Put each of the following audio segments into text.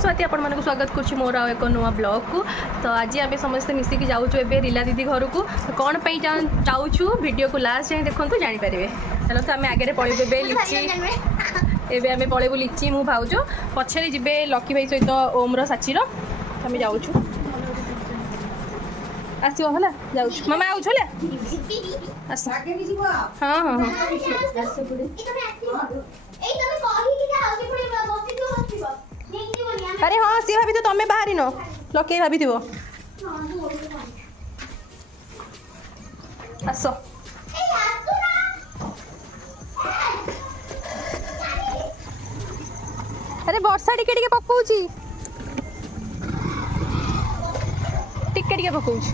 स्वाति आपण मानक स्वागत करुँच मोर एक नुआ ब्लॉग को। तो आज आम समस्ते मिसिकी जाऊँ ए रीला दीदी घर को। तो कौन पे जाऊँ वीडियो को लास्ट जाए देखो जानीपारे। चलो तो आम आगे पलैबू ए लिची एवं आम पलैबू लिची मु भाउज पछे जी लकी भाई सहित ओम्र साचीर आम जाऊँ आसो है जाऊँ मामा आउछ आस हाँ हाँ अरे हाँ सी भाभी तो तुम्हें बाहर न लके भाभी थो आस अरे वर्षा टिके टिके पकाउची टिके टिके पकाउची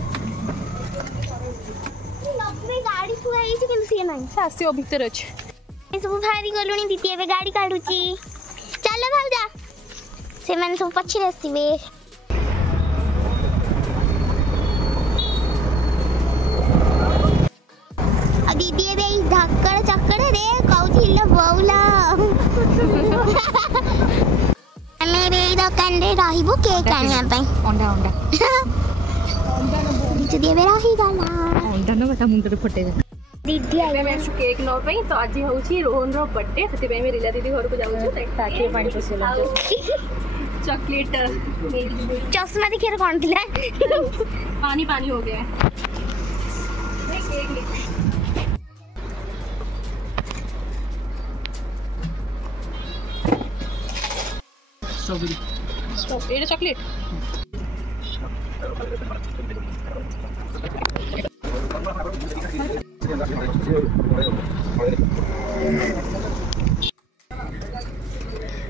गाड़ी थुआई छै केन से नाही से आसी भीतर अछि सब भारी गलुनी दीदी एबे गाड़ी काढुची चलो भाउजा से मन सब पछी आसीबे आ दीदी एबे धक्कड़ चक्कड़ रे कौची ल बौला हमें रे दुकान रे रहिबो केक आनिया पई अंडा अंडा दीदी एबे रही गला अंडा न बता मुंड रे फटे दीदी आई मैं आसु केक न पई तो आज होउची रोहन रो बर्थडे सेति पई मैं रीला दीदी घर को जाऊ छु ताके पानी पसेला चॉकलेट चश्मा देखिए कौन थिला पानी पानी हो गया स्ट्रॉबेरी चॉकलेट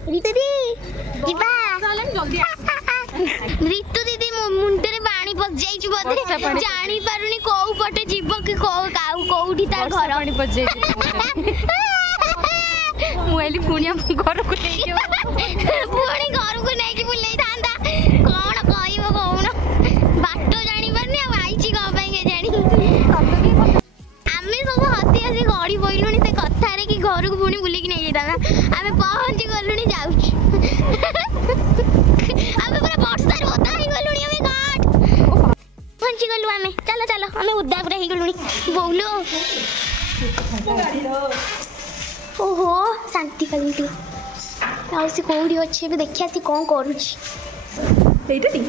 ऋतु दी जीवा जल्दी ऋतु दीदी मुंडे रे पानी पक जाई छु बोले जानी पारुनी कोउ पटे जीव कि कोउठी तार घर पानी पक जाई मुएली पुनिया घर को लेके पुणी घर को नहीं कि बुलाई थांदा कोन कहइबो कोन बाटो जानी परनी आ आईची क पई के जानी आमे सब हसी हसी गड़ी बोइलुनी से कथा रे कि घर को पुणी बुली कि नहीं जाता आमे पहुंच गलुनी जाऊ आमे पूरा वर्षा रे ओदा ही गलुनी आमे घाट पहुंच गलु आमे चलो चलो आमे उद्दा पूरा ही गलुनी बोलो ओहो शांति कलिटी आउ से कोडी अछि बे देखिया ती कोन करूछि एटा ती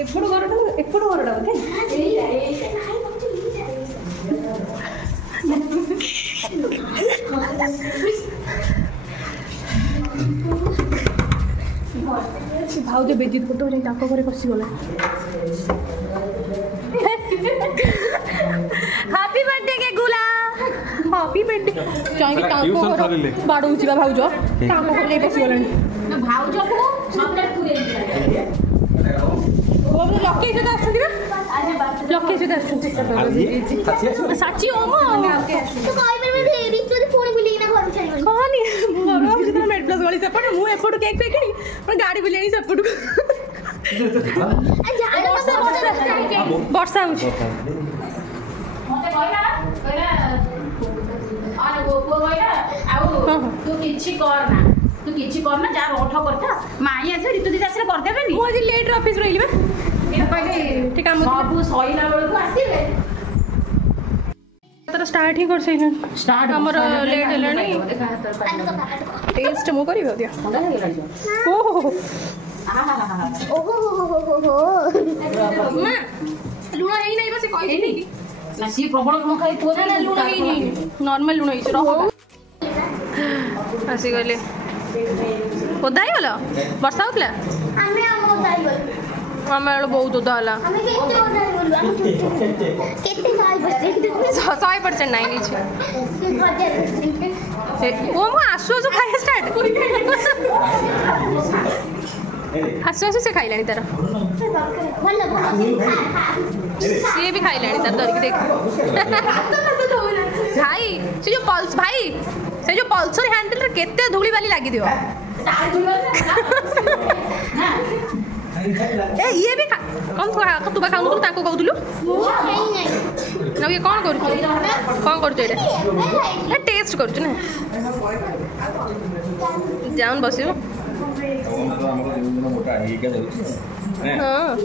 एपड़ घरटा बोधे भाव जो बेजित फोटो ताक घरे पशि गला हैप्पी बर्थडे के गुला हैप्पी बर्थडे चाहिए ताको घर बाडौची बा भाउज ताको घरे पशि गलानी भाउज को चॉकलेट खुदे वो लके से आछुती बा लके से आछुती साची ओमो तो कहि परबे ऋतु दी फोन बुली ना घर छाड़ी कहानी घर जितना मेड प्लस वाली सेपट मु एपट केक पेकनी पर गाड़ी बुलेनी सेपट वर्षा हो तू किछि करना जा रोठ करता माई आसे ऋतु दीदी आसे कर देबे नी मु आज लेट ऑफिस रहिली बा ये पहिले ठीक काम सब सईला बेल को आसीबे तर स्टार्ट ही कर सैन स्टार्ट हमर लेट हेलानी टेस्ट मु करियो दिया ओहो ओहो मां लुण हेई नै बसे कहि दी कि ना सी प्रबल लुण खाई तो ना लुण हेई नै नॉर्मल लुण हेई रहो आसी गले ओदाई गलो वर्षा होतला हमें हम ओदाई गलो हमें बहुत ओदा हला हमें केते ओदाई गलो केते 100% नहीं नीचे वो मु आसु आसु खाई स्टार्ट आसु आसु से खाई लानी तार सी भी खाई लानी तार धरिक देख भाई से जो पल्स भाई से जो पल्सर हैंडल रे केते धूली वाली लागी दियो ए ये भी कौन तू बा खाऊ ताको कहूलु ना ये कौन करू ये टेस्ट करू ना जाऊन बसियो हाँ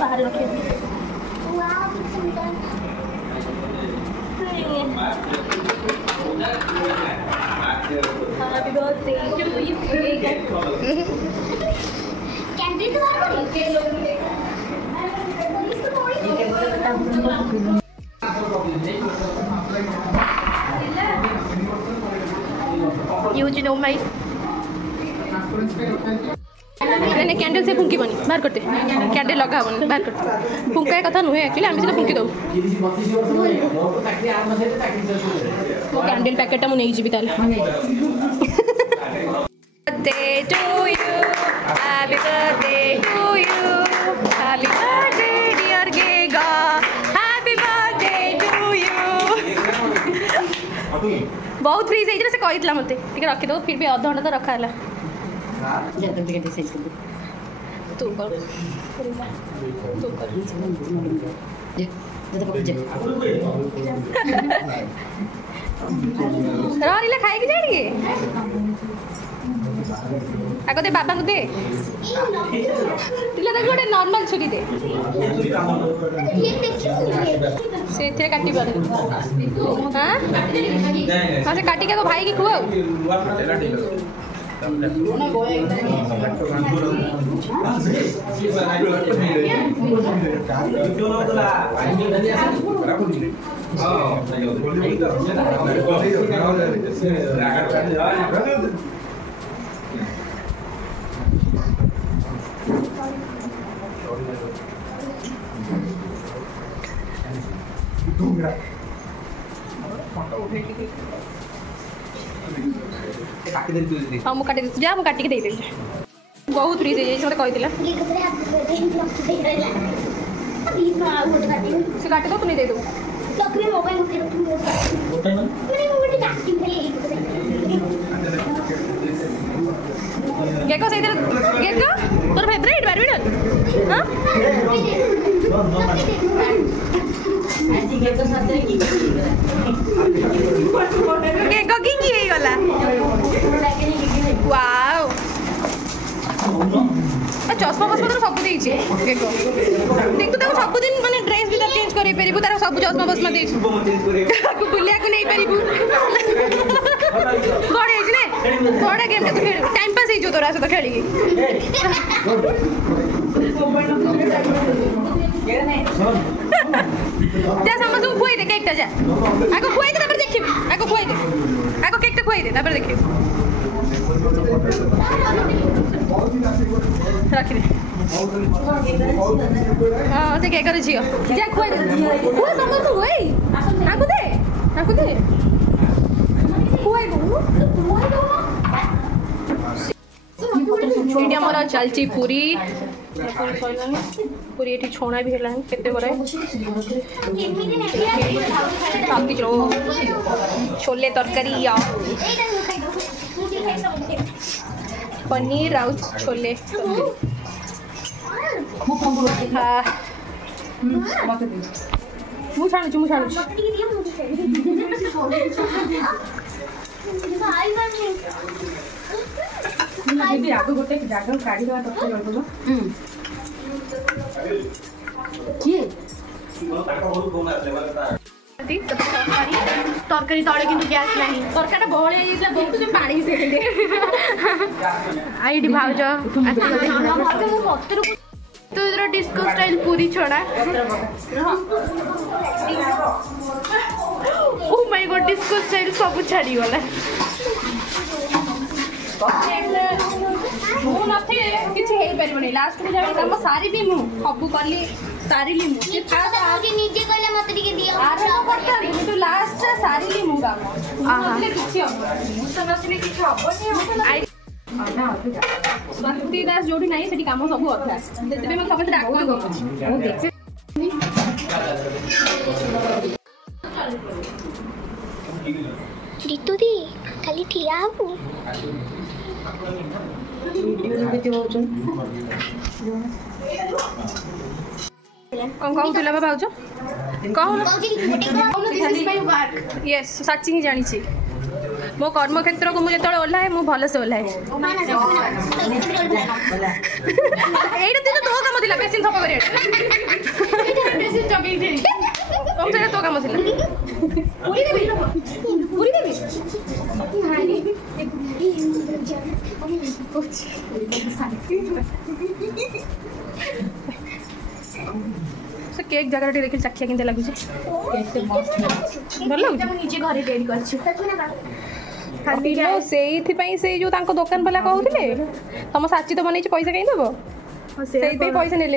बाहर रखे यूज नो माई मैंने कैंडल से फुंकी बनी बाहर करते कैंडल लगा बनी बाहर करते फुंका कथा नुहे एक्चुअली आम सीधा फुंकी दऊ मो कैंडल पैकेटा मु नहीं जीबी ताले birthday to you happy birthday to you happy birthday dear Gega happy birthday to you बहुत फ्रीज है से कहितला मते ठीक रखि दो फिर भी आधा घंटा तो रखा हला जल्दी के डिसाइड कर दे तू कर ये जदा पक जे रारीला खाए की जानिए आको दे बाबा को दे तिला गोटे नॉर्मल छुरी दे से थे काटी बारे हां हां से काटी के को भाई की खुआओ हाँ मुझे काटी जा मुझे काटिक दे बहुत फ्रीज है मत कही से काटी दो नहीं दे दो गेको से इधर गेको तोर फेवरेट बैडमिंटन हां गेको की गला वाओ चश्मा बसमा तो सब देछि गेको देख तो सब दिन माने ड्रेस भी चेंज करे परिबु तार सब चश्मा बसमा देछि बुलिया को नहीं परिबु कोड़े इजने थोड़ा गेम के तो खेल टाइम पास ही जो तोरा से तो खेली जा समझ तू खुई दे केकटा जा आको खुई दे तब देखिब आको खुई दे आको केकटा खुई दे तब देखिब रखी दे हां से के करे छियो जा खुई दे वो समझ तू होई आको दे खुई दो एटी आमर चलची पूरी पूरी एटी छोना भी है केते बड़े छोले तरकारी पनीर आउ छोले हाँ मु छाणुछु दीदी आगे गोटे जगह काढ़ी देवा तक लगबो किए तरकारी तले किंतु गैस नहीं तरकारी बहले आइला बहुत से पानी से आईडी भाउज तो इधर डिस्को स्टाइल पूरी छोड़ा oh my God disco style सब छाड़ी वाला मु नथे किछि हे परबनी लास्ट में जाबे हम सारी भी मु सब करली सारी ली मु से था आगे नीचे कहले मत टिके दियो आरे न करता तो लास्ट सारी ली मु काम मतलब किछि हो मु तो नसले किछि होबनी स्वाति दास जो नहीं से कम सब अधा से मैं समस्त डाक ऋतु दी खाली ठिया हबु कौन कहूला बाबा भाउज कहून यस सच्ची ही जानी मो कर्म क्षेत्र को मुझे ओह्लाए मु भल से ओह्लाए एटा दिन तो काम थिला बेसिन सफा करिया बेसिन जगई दे कम से तो काम थिला पूरी देबी से केक जगह देखिए चाखिया केनते लागु छे भल लागु छे निजे घरे डेरी करछि से जो तांको दुकान वाला कहूले तुम साची तो बनई पैसा कहीं देव से पैसा नेले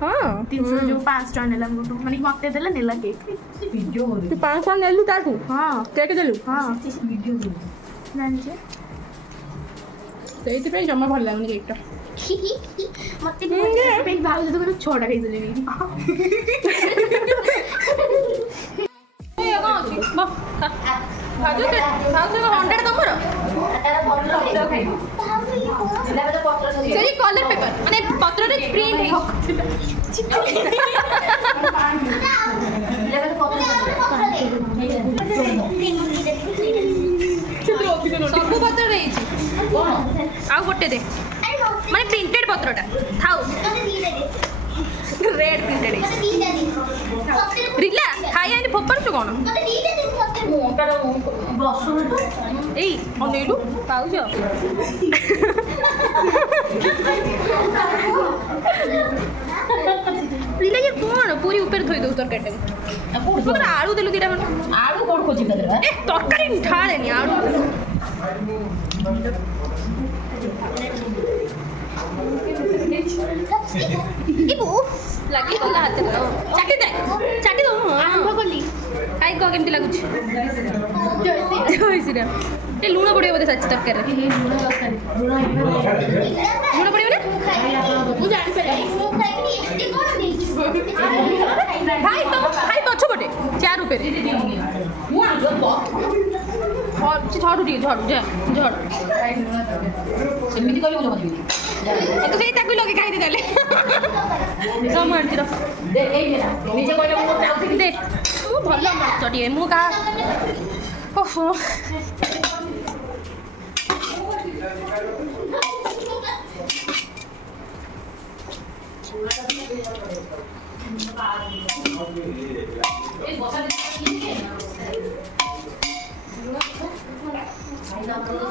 हाँ 300 जो 5 टका नेला माने मते देला नेला केक 5 टका नेलु ताकू हां केक देलु हां वीडियो जानछे सेति पे जमा भल लागनी केकटा मते पे भाव तो मैंने छोड़ा कहि देले नी ए कौन छी बा भाजो से 100 तमरो सेरी कलर पेपर माने पत्र रे प्रिंट है सब पत्र रे कोन आ गोटे दे माने प्रिंटेड पत्रटा थाउ रेड प्रिंटेड रिला खाई आनी फोपर छु कोन ए अनेलु पाउछ रिला ये कोन पूरी ऊपर थोई दो तरकाटे कोन आलू देलु दिरा आलू कोड खोजि कदर ए तरकारी ठाले नि आलू इबो लगी गला हाथ में चाटी दो आंब कोली काई को केमती लागु छी होइसिरा ए लूण पड़ियो बोले सच्ची तरकारी लूण पड़ियो ना मु जानि पे भाई पछ बटे 4 रुपए मु आ गो झाड़ू दी झाड़ू जा झाड़ू सेमिति कली मत तो सही ताकू लगे खाई दे देले सब मारती रह दे ए मेरा नीचे कोइले मु चाउथि दे तू भलो मत चटिए मु का ओहो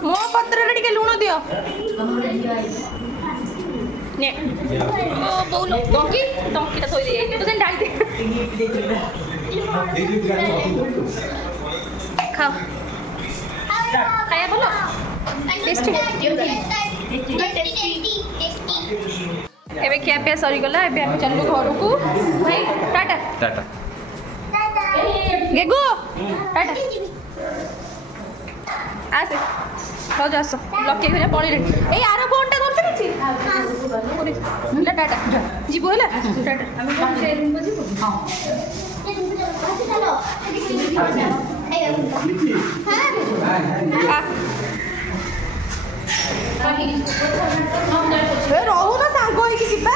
मो पत्र रे के लूण दियो ने ओ बोलो टंकी ता थोई दे तो सेन डाल दे खाओ खाया बोलो टेस्टी एबे क्या पे सरी गला एबे हम चलू घर को भाई टाटा टाटा गेगो टाटा आसे हो जास लके हो जा पड़ी रे ए आरो फोनटा धरते छी हां टाटा जीबो हला टाटा हम से रूम को जीबो हां रहू ना सांग होई कि जीबा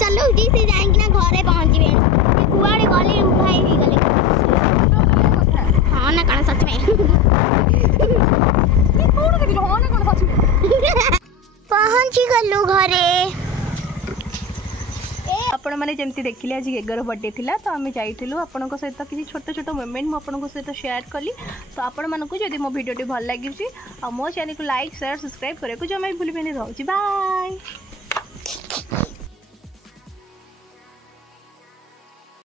चलो जी से जाएंगे ना घरे पहुंचबे कुआड़े गले उठाई ही गले हां ना कण सच में ये कोड देखि हां ना कण सच में पहुंची गलु घरे आपण माने जेमती देखिले आज गेगर बर्थडे थिला तो आमे जाइथिलु आपनको सहित किसी छोट छोट मोमेंट मो आपनको सहित शेयर कली तो आपण मानको जदी मो वीडियो टी भल लागिछि आ मो चैनल को लाइक शेयर सब्सक्राइब करे को जमा भूलिबेनी रहउछि बाय।